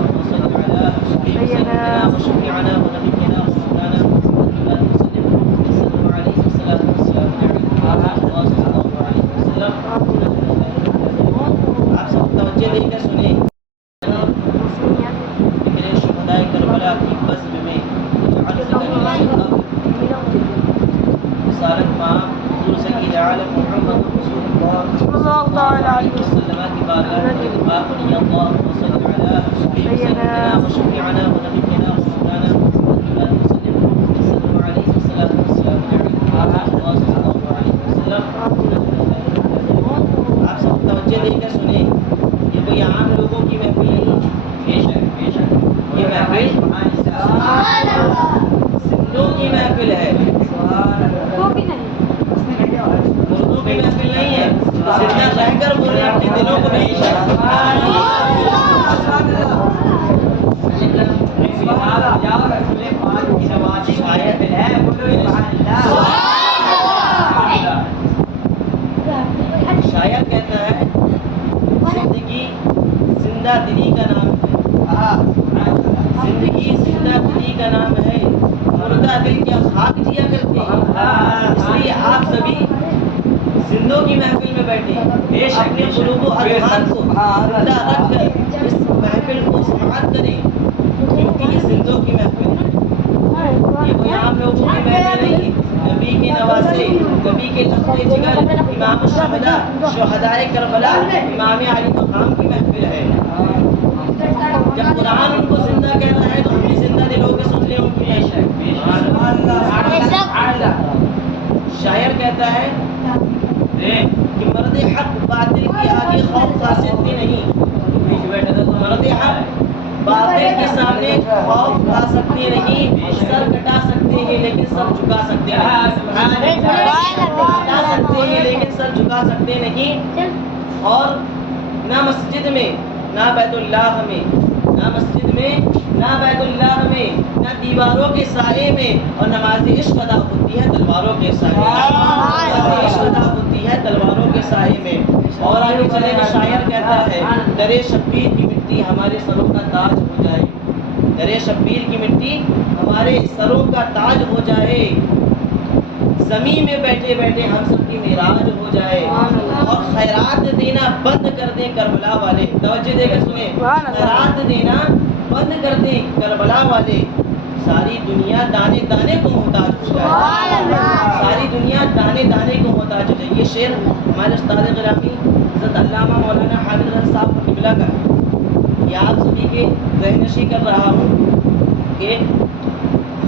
اللهم صل على سيدنا وشفيعنا ونبينا ومولانا محمد وسلم عليه الصلاة والسلام آپ سب توجہ دے کر سنیں. فکر شہدائے کربلا کی بزم میں رسالت مآب حضور سید عالم محمد رسول اللہ صلی اللہ علیہ وسلم کی بارگاہ میں اتفاق یا اللہم صل علی سیدنا وشفیعنا ونبینا ومولانا محمد وسلم علیہ الصلوۃ والسلام آپ سب توجہ دے کر سنیں. یہ کوئی عام لوگوں کی محفل نہیں. بے شک یہ محفل سندھوں کی محفل ہے, اردو کی محفل نہیں ہے. زندہ رہ کر بولے اپنے دلوں کو بھی. شاعر کہتا ہے زندگی زندہ دلی کا نام ہے. زندگی زندہ دلی کا نام ہے, مردہ دل کیا خاک جیا کرتے ہیں. اس لیے آپ سبھی زندوں کی محفل میں بیٹھے اپنے قلوب و اذہان کو زندہ رکھ کر اس محفل کو سماعت کریں, کیونکہ یہ زندوں کی محفل ہے. یہ کوئی عام لوگوں کی محفل نہیں. نبی کے نواسے, نبی کے لخت جگر, امام الشہداء, شہدائے کربلا, امام علی مقام کی محفل ہے. جب قرآن ان کو زندہ کہتا ہے تو ہم بھی زندہ دل ہو کے سن لیں ان کی. شاعر کہتا ہے کہ مرد حق باطل کے آگے خوف کھا سکتے نہیں. مرد حق باطل کے سامنے خوف کھا سکتے نہیں. سر کٹا سکتے ہیں لیکن سر جھکا سکتے نہیں. کٹا سکتے ہیں لیکن سر جھکا سکتے نہیں. اور نہ مسجد میں نہ بیت اللہ میں, نہ مسجد میں نہ بیت اللہ میں, نہ دیواروں کے سائے میں, اور نماز عشق ادا ہوتی ہے تلواروں کے سائے میں. نماز عشق ادا ہوتی ہے تلواروں کے سائے میں. اور آگے چلے کہ شاعر کہتا ہے درے شبیر کی مٹی ہمارے سروں کا تاج ہو جائے. درے شبیر کی مٹی ہمارے سروں کا تاج ہو جائے. زمین میں بیٹھے بیٹھے ہم سب کی معراج ہو جائے. اور خیرات دینا بند کر دیں کربلا والے. توجہ دے کر سنیں, خیرات دینا بند کر دیں کربلا والے. ساری دنیا دانے دانے کو محتاج ہو جائے. ساری دنیا دانے دانے کو محتاج ہو جائے. یہ شعر ہمارے استاد گرامی حضرت علامہ مولانا حامد رضا صاحب قبلہ کا ہے. یہ آپ سبھی کے ذہنشی کر رہا ہوں کہ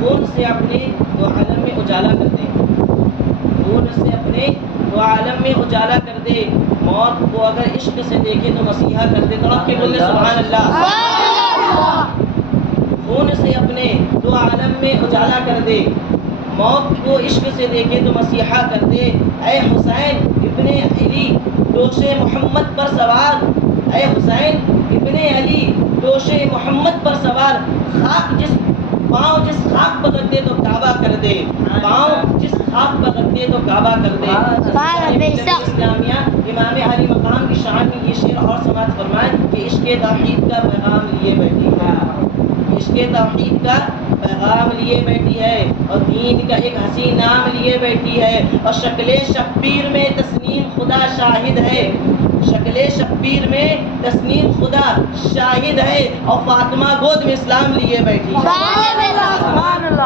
خون سے اپنے دو عالم میں اجالا کر دیں. خون سے اپنے دو عالم میں اجالا کر دے. موت کو اگر عشق سے دیکھے تو مسیحا کر دے. تو آپ کے بولے سبحان اللہ. خون سے اپنے دو عالم میں اجالا کر دے. موت کو عشق سے دیکھے تو مسیحا کر دے. اے حسین ابن علی دوش محمد پر سوار. اے حسین ابن علی دوش محمد پر سوار. خاک جس پاؤں جس خاک پر رکھ دے تو کعبہ کر دے. پاؤں جس خاک پر رکھ دے تو کعبہ کر دے. اسلامیہ امام علی مقام کی شان میں یہ شعر اور سماعت فرمائیں کہ عشق توحید کا پیغام لیے بیٹھی ہے. عشق توحید کا پیغام لیے بیٹھی ہے اور دین کا ایک حسین نام لیے بیٹھی ہے. اور شکل شبیر میں تسنیم خدا شاہد ہے. شکل شبیر میں تسنیم خدا شاہد ہے. اور فاطمہ گود میں اسلام لیے بیٹھی ہے.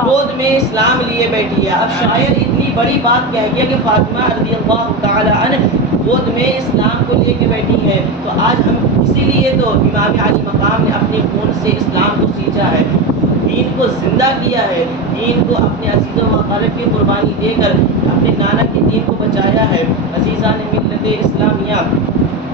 گود میں اسلام لیے بیٹھی ہے. اب شاعر اتنی بڑی بات کہہ گیا کہ فاطمہ رضی اللہ تعالی عنہ گود میں اسلام کو لے کے بیٹھی ہے. تو آج ہم اسی لیے تو امام علی مقام نے اپنے خون سے اسلام کو سینچا ہے, دین کو زندہ کیا ہے, دین کو اپنے عزیزوں و اقارب کی قربانی دے کر اپنے نانا کے دین کو بچایا ہے. عزیزان ملت اسلامیہ,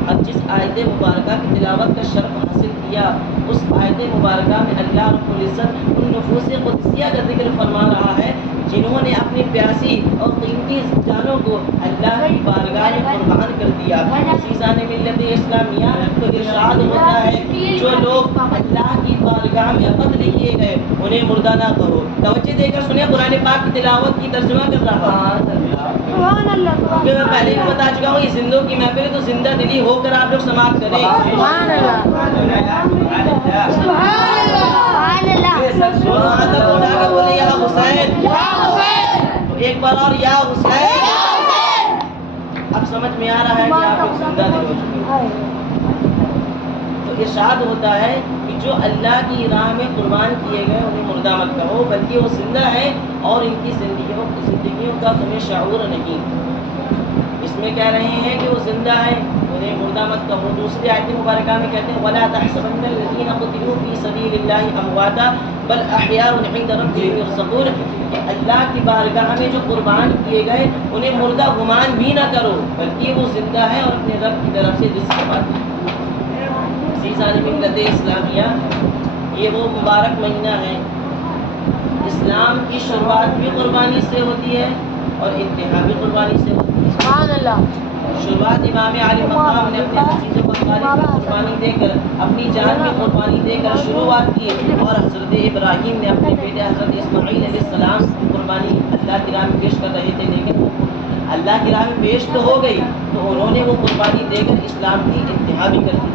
اب جس آیت مبارکہ کی تلاوت کا شرف حاصل کیا, اس آیت مبارکہ میں اللہ رب العزت ان نفوس قدسیہ کا ذکر فرما رہا ہے جنہوں نے اپنی پیاسی اور قیمتی جانوں کو اللہ کی بارگاہ میں قربان کر دیا. عزیزان ملت اسلامیہ, تو ارشاد ہوتا ہے جو لوگ اللہ کی بارگاہ میں قتل کیے گئے انہیں مردہ نہ کرو. توجہ دے کر سنیں, قرآن پاک کی تلاوت کی ترجمہ کر رہا ہوں. کہ میں پہلے بھی بتا چکا ہوں یہ زندوں کی محفل ہے, تو زندہ دلی ہو کر آپ لوگ سماعت کریں. میں آ رہا ہے کہ آپ ایک زندہ دل ہو چکے ہیں۔ تو ارشاد ہوتا ہے کہ جو اللہ کی راہ میں قربان کیے گئے انہیں مردہ مت کہو، بلکہ وہ زندہ ہیں اور ان کی زندگیوں کا تمہیں شعور نہیں۔ اس میں کہہ رہے ہیں کہ وہ زندہ ہیں، انہیں مردہ مت کہو۔ دوسری آیت مبارکہ میں کہتے ہیں وَلَا تَحْسَبَنَّ الَّذِينَ قُتِلُوا فِي سَبِيلِ اللَّهِ أَمْوَاتًا بَلْ أَحْيَاءٌ عِندَ رَبِّهِمْ يُرْزَقُونَ، کہ اللہ کی بارگاہ میں جو قربان کیے گئے انہیں مردہ گمان بھی نہ کرو، بلکہ وہ زندہ ہیں اور اپنے رب کی طرف سے رزق پاتے ہیں۔ عزیزان ملت اسلامیہ، یہ وہ مبارک مہینہ ہے، اسلام کی شروعات بھی قربانی سے ہوتی ہے اور انتہا بھی قربانی سے ہوتی ہے۔ سبحان اللہ۔ شروعات امام علی مقام نے اپنے عزیز و مقام کی قربانی دے کر، اپنی جان کی قربانی دے کر شروعات کی، اور حضرت ابراہیم نے اپنے بیٹے حضرت اسماعیل علیہ السلام کی قربانی اللہ کی راہ میں پیش کر رہے تھے، لیکن وہ اللہ کی راہ میں پیش تو ہو گئی تو انہوں نے وہ قربانی دے کر اسلام کی انتہا بھی کر دی۔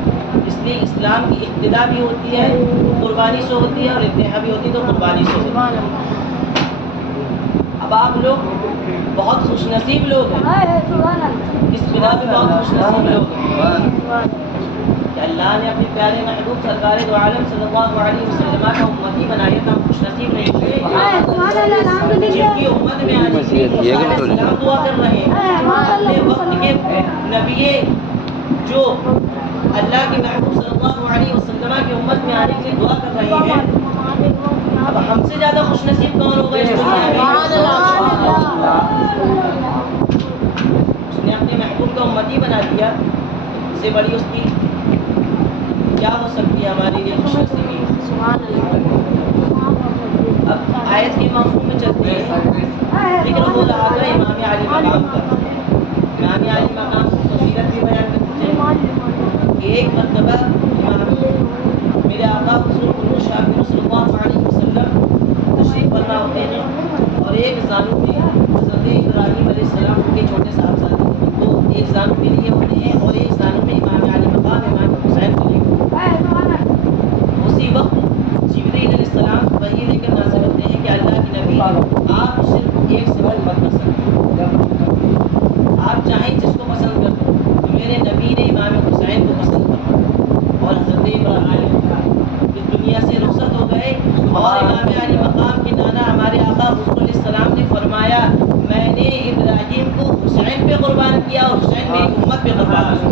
اس لیے اسلام کی ابتدا بھی ہوتی ہے قربانی سے ہوتی ہے اور انتہا بھی ہوتی ہے تو قربانی سے ہوتی ہے۔ اب آپ لوگ بہت خوش نصیب لوگ ہیں، اس بنا پہ بہت خوش نصیب لوگ ہیں کہ اللہ نے اپنے پیارے محبوب سرکار دو عالم صلی اللہ علیہ وسلم کا امتی بنایا تھا۔ خوش نصیب نہیں تھے جن کی امت میں آنے کے لیے اسلام دعا کر رہے ہیں، اپنے وقت کے نبی جو اللہ کے محبوب صلی اللہ علیہ وسلم کی امت میں آنے کے لیے دعا کر رہے ہیں۔ اب ہم سے زیادہ خوش نصیب کون ہوگا اس دنیا میں؟ اس نے اپنے محبوب کو امتی بنا دیا، اس سے بڑی اس کی کیا ہو سکتی ہے ہمارے لیے خوش نصیبی؟ اب آیت کے مفہوم میں چلتے ہیں، ذکر ہو رہا تھا امام علی مقام کا۔ امام علی مقام کی فضیلت بھی بیان کرتے ہیں کہ ایک مرتبہ میرے آقا حضور قدوس شاکر صلی اللہ علیہ وسلم تشریف فرما ہوتے ہیں اور ایک زانو میں حضرت ابراہیم علیہ السلام کے چھوٹے صاحبزادے، تو ایک زانو میں لیے ہوتے ہیں اور ایک زانو میں امام علی مقام امام حسین کو لے ہوتے۔ اسی وقت جبرائیل علیہ السلام وحی لے کر نازل ہوتے ہیں کہ اللہ کے نبی آپ صرف ایک سے محبت کر سکتے ہیں، آپ چاہیں جس کو پسند کر دو، تو میرے نبی نے امام حسین کو پسند کر اور حضرت ابراہیم اس دنیا سے رخصت ہو گئے، اور امام علی مقام کے نانا ہمارے آقا حضور علیہ السلام نے فرمایا میں نے ابراہیم کو حسین پہ قربان کیا اور حسین میری امت پہ قربان کیا۔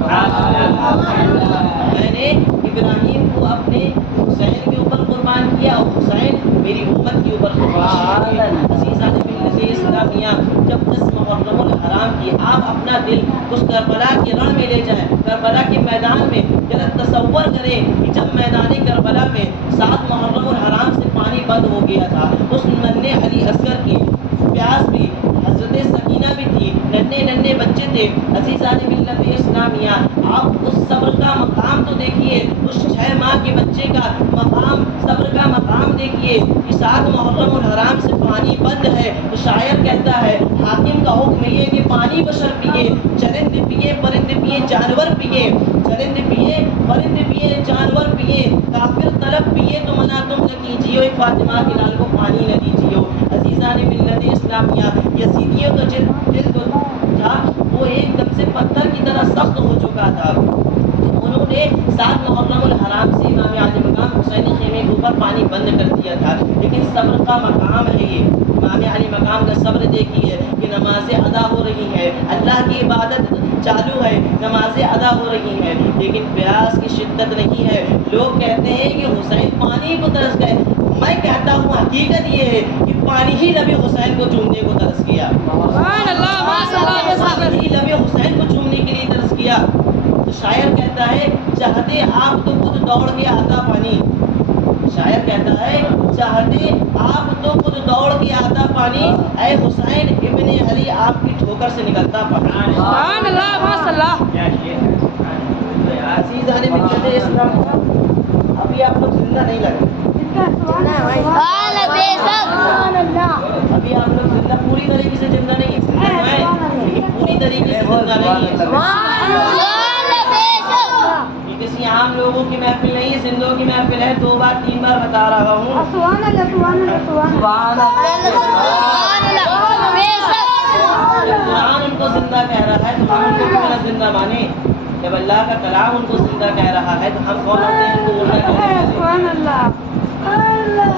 میں نے ابراہیم کو اپنے حسین کے اوپر قربان کیا اور حسین میری امت کے اوپر قربان کیا۔ عزیزان ملت اسلامیہ، جب 10 محرم الحرام کی آپ اپنا دل اس کربلا کے رن میں لے جائیں، کربلا کے میدان میں، ذرا تصور کریں کہ جب میدان کربلا میں 7 محرم الحرام سے پانی بند ہو گیا تھا، اس ننھے علی اصغر کی پیاس بھی، حضرت سکینہ بھی تھی، ننھے بچے تھے۔ عزیزان ملت اسلامیہ، آپ اس صبر کا مقام تو دیکھیے، اس 6 ماہ کے بچے کا مقام، صبر کا مقام دیکھیے کہ 7 محرم الحرام سے پانی بند ہے، تو شاعر کہتا ہے حاکم کا حکم یہ کہ پانی بشر پیے، چرند پیے پرند پیے جانور پیے، چرند پیے پرند پیے جانور پیے، کافر طلب پیے تو منع تم نہ کیجیے، ایک فاطمہ کے لال کو پانی نہ دیجیے۔ عزیزان ملت اسلامیہ، یزیدیوں کا جلد تھا وہ ایک دم سے پتھر کی طرح سخت ہو چکا تھا، انہوں نے 7 محرم الحرام سے امام علی مقام حسینی خیمے کے اوپر پانی بند کر دیا تھا، لیکن صبر کا مقام ہے یہ۔ امام علی مقام کا صبر دیکھیے کہ نمازیں ادا ہو رہی ہیں، اللہ کی عبادت چالو ہے، نمازیں ادا ہو رہی ہیں، لیکن پیاس کی شدت نہیں ہے۔ لوگ کہتے ہیں کہ حسین پانی کو ترس گئے، میں کہتا ہوں حقیقت یہ ہے کہ پانی ہی نبی حسین کو چومنے کو ترس گیا، پانی نبی حسین کو چومنے کے لیے ترس گیا۔ تو شاعر کہتا ہے چاہتے آپ تو خود دوڑ کے آتا پانی، شاعر کہتا ہے چاہتے آپ تو خود دوڑ کے آتا پانی، اے حسین ابن علی آپ کی ٹھوکر سے نکلتا پانی۔ سبحان اللہ، ماشاء اللہ۔ عزیزان ملت اسلام، ابھی آپ لوگ زندہ نہیں لگے، ابھی آپ لوگ زندہ پوری طریقے سے زندہ نہیں ہیں، لیکن پوری طریقے سے زندہ نہیں ہے۔ یہ کسی عام لوگوں کی محفل نہیں ہے، زندوں کی محفل ہے، 2 بار 3 بار بتا رہا ہوں۔ سبحان اللہ، سبحان اللہ، سبحان اللہ۔ جب قرآن ان کو زندہ کہہ رہا ہے تو ہم ان کو کیوں نہ زندہ مانیں؟ جب اللہ کا کلام ان کو زندہ کہہ رہا ہے تو ہم کون ہوتے ہیں ان کو مردہ کہنے والے؟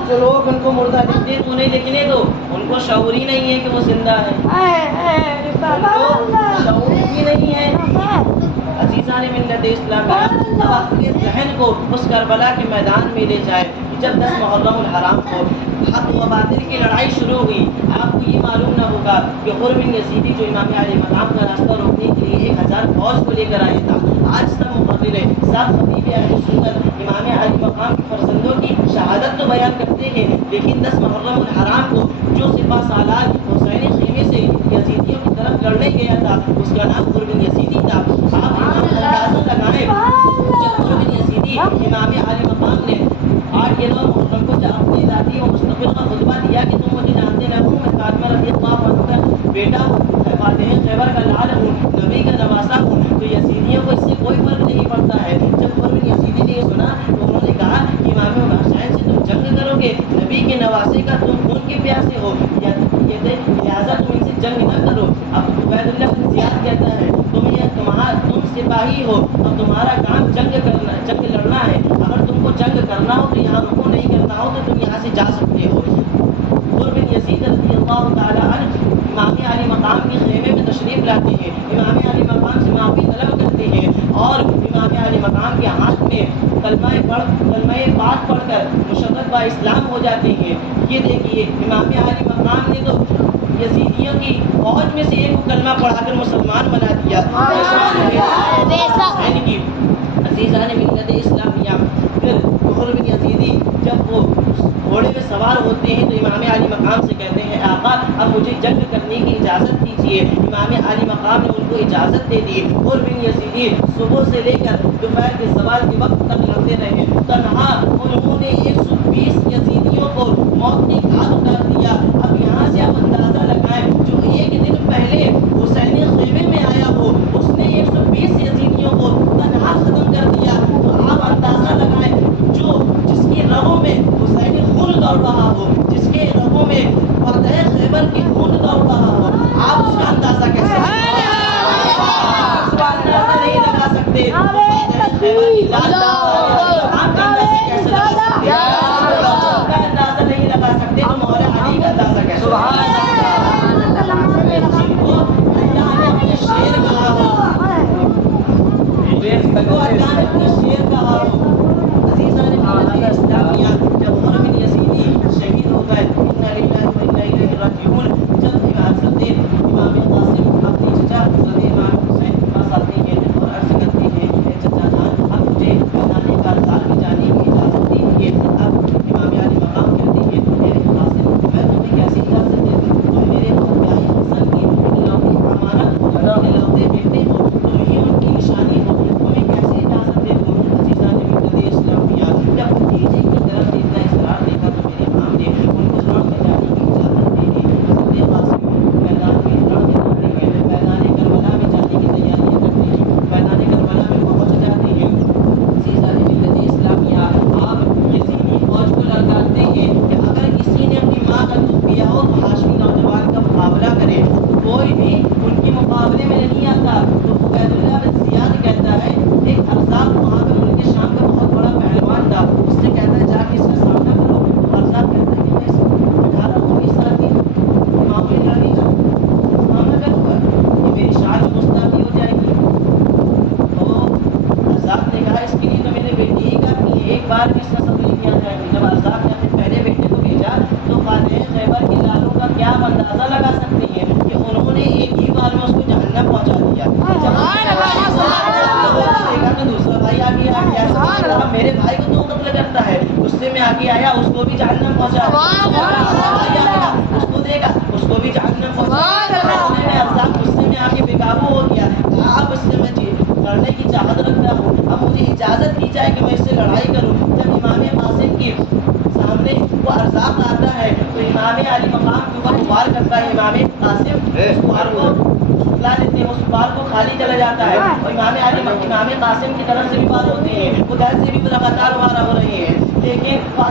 جو لوگ ان کو مردہ لکھتے ہیں تو انہیں لکھنے دو، ان کو شعور ہی نہیں ہے کہ وہ زندہ ہے، ان کو شعور ہی نہیں ہے۔ عزیزان ملت اسلام، اب اپنے ذہن کو اس کربلا کے میدان میں لے جائے جب 10 محرم الحرام کو حق و باطل کی لڑائی شروع ہوئی۔ آپ کو یہ معلوم نہ ہوگا کہ حر بن یزیدی جو امام علی مقام کا راستہ روکنے کے لیے 1000 فوج کو لے کر آیا تھا، آج سب مقرر سب خطیب اہل سنت امام علی مقام کے فرزندوں کی شہادت تو بیان کرتے ہیں، لیکن 10 محرم الحرام کو جو سپہ سالار حسین خیمے سے یزیدیوں کی طرف لڑنے گیا تھا اس کا نام حر بن یزیدی تھا۔ آپ اندازہ لگائیں جب حر بن یزیدی امام علی مقام نے 8 یا 9 محرم کو جب اپنی ذاتی و مستقبل کا خطبہ دیا کہ تم مجھے جانتے نہ ہو، میں فاطمہ رضی اللہ عنہ کا بیٹا ہوں، فاتح خیبر کا لال ہوں، نبی کا نواسا ہوں، تو یزیدیوں کو اس سے کوئی فرق نہیں پڑتا ہے۔ جب حر بن یزیدی نے یہ سنا تو انہوں نے کہا کہ امام حسین سے تم جنگ کرو گے، نبی کے نواسے کا تم خون کے پیاسے ہو، لہٰذا تم ان سے جنگ نہ کرو۔ اب عبید اللہ بن زیاد کہتا ہے تم سپاہی ہو اور تمہارا کام جنگ لڑنا ہے، اگر تم کو جنگ کرنا ہو تو یہاں رکو، نہیں کرنا ہو تو تم یہاں سے جا سکتے ہو۔ حر بن یزید رضی اللہ تعالی عنہ امام علی مقام کے خیمے میں تشریف لاتے ہیں، امام علی مقام سے معافی طلب کرتے ہیں اور امام علی مقام کے ہاتھ میں کلمہ پاک پڑھ کر مشرف با اسلام ہو جاتے ہیں۔ یہ دیکھیے امام علی مقام نے تو یزیدیوں کی فوج میں سے ایک کو کلمہ پڑھا کر مسلمان بنا دیا۔ عزیزان ملت اسلامیہ، پھر حر بن یزیدی جب وہ گھوڑے میں سوار ہوتے ہیں تو امام علی مقام سے کہتے ہیں آقا اب مجھے جنگ کرنے کی اجازت دیجیے۔ امام علی مقام نے ان کو اجازت دے دی۔ حر بن یزیدی صبح سے لے کر دوپہر کے زوال کے وقت تک لڑتے رہے، تنہا انہوں نے 120 یزیدیوں کو موت کے گھاٹ اتار دیا۔ اب یہاں سے آپ اندازہ لگائیں جو ایک دن پہلے حسینی خیمے میں آیا ہو اس نے 120 یزیدیوں کو تنہا ختم کر دیا، تو آپ اندازہ لگائیں جس کی رگوں میں حسینی خون دوڑ رہا ہو، جس کے رگوں میں فاتح خیبر کی خون دوڑ رہا ہو، آپ اس کا اندازہ کیسے نہیں لگا سکتے؟ فاتح خیبر کی لاش آپ کا اندازہ کیسے لگا سکتے؟ کا اندازہ نہیں لگا سکتے تو مولا علی کا اندازہ کیسے لگا سکتے؟ جن کو اللہ نے اپنے شیر کہا ہو، اللہ نے اپنے شیر کہا ہو۔ عزیزان ملت اسلامیہ، جب حر بن یزیدی شہید ہو گئے، انا للہ و انا الیہ راجعون، جب حضرت امام قاسم اپنی چچا حضرت امام حسین کے پاس آتے ہیں اور عرض کرتے ہیں اے چچا جان اب مجھے میدان کارزار میں جانے کی اجازت دیجیے۔ اب امام علی مقام کہتے ہیں اے قاسم میں تمہیں کیسی اجازت دے دوں، تم میرے پیارے حسن کی اکلوتی امانت ہو، اکلوتے بیٹے ہو، تم ہی ان کی نشانی ہو، تمہیں کیسی اجازت دے دوں؟ عزیزان ملت اسلامیہ، جب بھتیجے کی طرف سے اتنا اصرار دیکھا تو میرے امام نے ان کو لڑ کر جانے کی اجازت دے دی۔ حضرت قاسم میدان میں لڑ کے جاتے ہیں، میدان کربلا میں جانے کی تیاریاں کرتے ہیں، میدان کربلا میں پہنچ جاتے ہیں۔ عزیزان ملت اسلامیہ، آپ یزیدی فوج کو للکارتے ہیں کہ اگر کسی نے اپنی ماں کا دودھ پیا ہو تو ہاشمی نوجوان کا مقابلہ کرے، کوئی بھی ان کے مقابلے میں نہیں آتا۔ تو عبید اللہ بن زیاد کہتا ہے ایک ارزاق وہاں پہ ملک شام کا بہت بڑا پہلوان تھا، اس سے کہتا ہے جا کے اس کا سامنا کرو، تو ارزاق کہتا ہے کہ میں 18 19 سال کی معمولی لڑکی کا سامنا کروں گا، یہ میری شان گستاخی ہو جائے گی۔ تو ارزاق نے کہا اس کے لیے تو میرے بیٹی ہی کافی ہے، ایک بار بھی اس کا سفر کیا جائے گا۔ جب ارزاق نے اپنے پہلے بیٹے کو بھیجا تو فاتح خیبر کے لالوں کا کیا آپ اندازہ لگا سکتے ہیں کہ انہوں نے ایک ہی بار میں اس کو جہنم پہنچا دیا۔ دیکھا تو دوسرا بھائی آگے آ گیا، میرے بھائی کو تو قتل کرتا ہے، غصے میں آگے آیا اس کو بھی جہنم پہنچا دیا، اس کو دیکھا اس کو بھی جہنم پہنچا۔ غصے میں آگے بے قابو ہو گیا، اب اس سے میں لڑنے کی چاہت رکھتا ہوں، اب مجھے اجازت دی جائے کہ میں اس سے لڑائی کروں۔ جب امام قاسم کی سامنے وہ ارزاق آتا ہے تو امام علی مقام کے اوپر وار کرتا ہے، امام قاسم اس وار کو جھٹلا دیتے ہیں، اس وار کو خالی چلا جاتا ہے اور امام قاسم کی طرف سے بھی وار ہوتے ہیں، ادھر سے بھی لگاتار وار ہو رہے ہیں، لیکن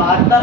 72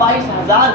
22,000।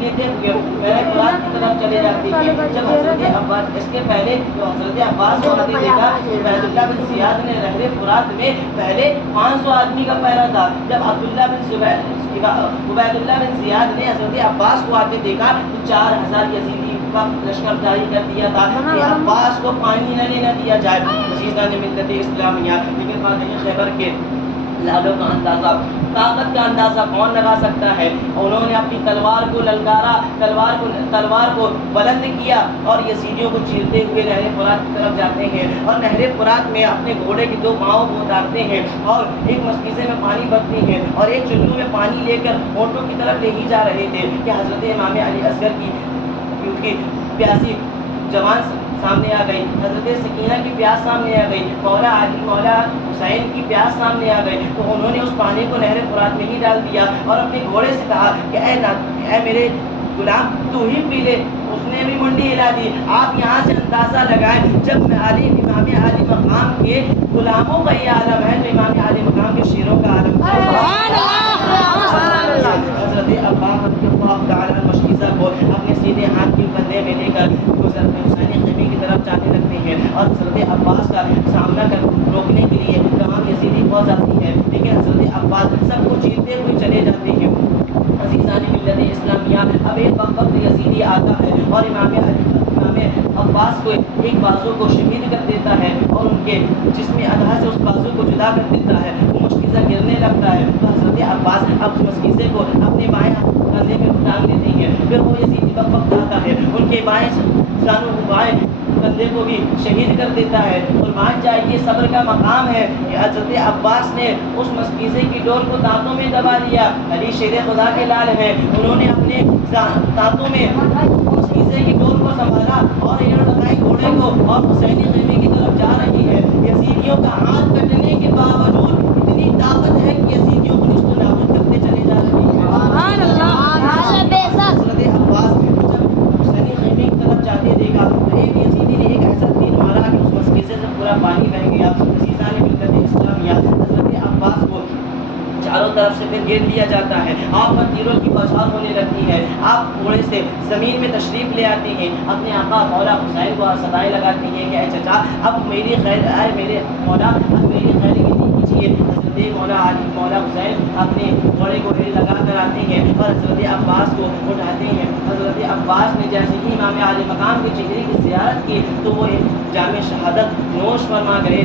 لیتے ہوئے بحر فرات کی طرف چلے جاتے ہیں. جب حضرت عباس اس کے پہلے جو حضرت عباس کو آتے دیکھا تو عبیداللہ بن زیاد نے نہر فرات میں پہلے 500 آدمی کا پہرا تھا. جب عبیداللہ بن زیاد نے حضرت عباس کو آتے دیکھا تو 4000 یزیدی کا لشکر جاری کر دیا تھا کہ عباس کو پانی نہ لینا دیا جائے. عزیزان ملت اسلامیہ، لیکن فاتح خیبر کے لالوں کا اندازہ، طاقت کا اندازہ کون لگا سکتا ہے؟ انہوں نے اپنی تلوار کو للکارا، تلوار کو بلند کیا اور یزیدیوں کو چیرتے ہوئے نہر فرات کی طرف جاتے ہیں اور نہر فرات میں اپنے گھوڑے کی 2 پاؤں کو اتارتے ہیں اور ایک مسکیزے میں پانی بھرتے ہیں اور ایک چلو میں پانی لے کر اونٹوں کی طرف لے ہی جا رہے تھے کہ حضرت امام علی اصغر کی پیاسی جوان سامنے آ گئی، حضرت سکینہ کی پیاس سامنے آ گئی، مولا حسین کی پیاس سامنے آ گئی. تو انہوں نے اس پانی کو نہر فرات میں ہی ڈال دیا اور اپنے گھوڑے سے کہا کہ اے میرے غلام تو ہی پی لے. اس نے بھی منڈی ہلا دی. آپ یہاں سے اندازہ لگائیں جب امام عالی مقام کے غلاموں کا یہ عالم ہے تو امام عالی مقام کے شیروں کا عالم حضرت عباس رضی اللہ تعالیٰ مشکیزہ کو اپنے سیدھے ہاتھ کے کندھے میں لے کر حسینی خیمے کی طرف جانے لگتے ہیں اور حضرت عباس کا سامنا روکنے کے لیے تمام یزیدی فوج آتی ہے، لیکن حضرت عباس سب کو چیرتے ہوئے چلے جاتے ہیں. عزیزان ملت اسلامیہ، اب ایک وقت یزیدی آتا ہے اور امام عباس کو ایک بازو کو شہید کر دیتا ہے اور ان کے جسم ادھا سے اس بازو کو جدا کر دیتا ہے. وہ مشکیزہ گرنے لگتا ہے تو حضرت عباس اب مشکیزے کو اپنے بائیں کندھے میں ٹانگ لیتے ہیں. پھر وہ یزیدی وقت آتا ہے ان کے بائیں کندھے کو بھی شہید کر دیتا ہے. اور مان جائیے صبر کا مقام ہے کہ حضرت عباس نے اس مسکیزے کی ڈور کو دانتوں میں دبا لیا. علی شیر خدا کے لال ہیں، انہوں نے اپنے دانتوں میں مسکیزے کی ڈور کو سنبھالا اور انہوں نے گھوڑے کو اور حسینی خیمے کی طرف جا رہی ہے. یزیدیوں کا ہاتھ کٹنے کے باوجود اتنی طاقت ہے کہ یزیدیوں کو نیست و نابود کرتے چلے جا رہی ہے. حضرت عباس جب حسینی خیمے کی طرف جاتے دیکھا تو ایک یزیدی نے ایک ایسا تیر مارا کہ اس مسکیزے سے پورا پانی بہہ گیا. عزیزان ملت اسلامیہ، حضرت عباس کو چاروں طرف سے پھر گھیر لیا جاتا ہے. آپ پر تیروں کی بوچھار ہونے لگتی ہے. آپ گھوڑے سے زمین میں تشریف لے آتے ہیں، اپنے آقا مولا حسین کو صدائیں لگاتے ہیں کہ اے چچا اب میری خیر، اے میرے مولا اب میری خیر کیجیے. حضرت مولا حسین اپنے گھوڑے کو لگا کر آتے ہیں اور حضرت عباس کو اٹھاتے ہیں. حضرت عباس نے جیسے ہی امام عالی مقام کے چہرے کی زیارت کی تو وہ ایک جامع شہادت نوش فرما گئے.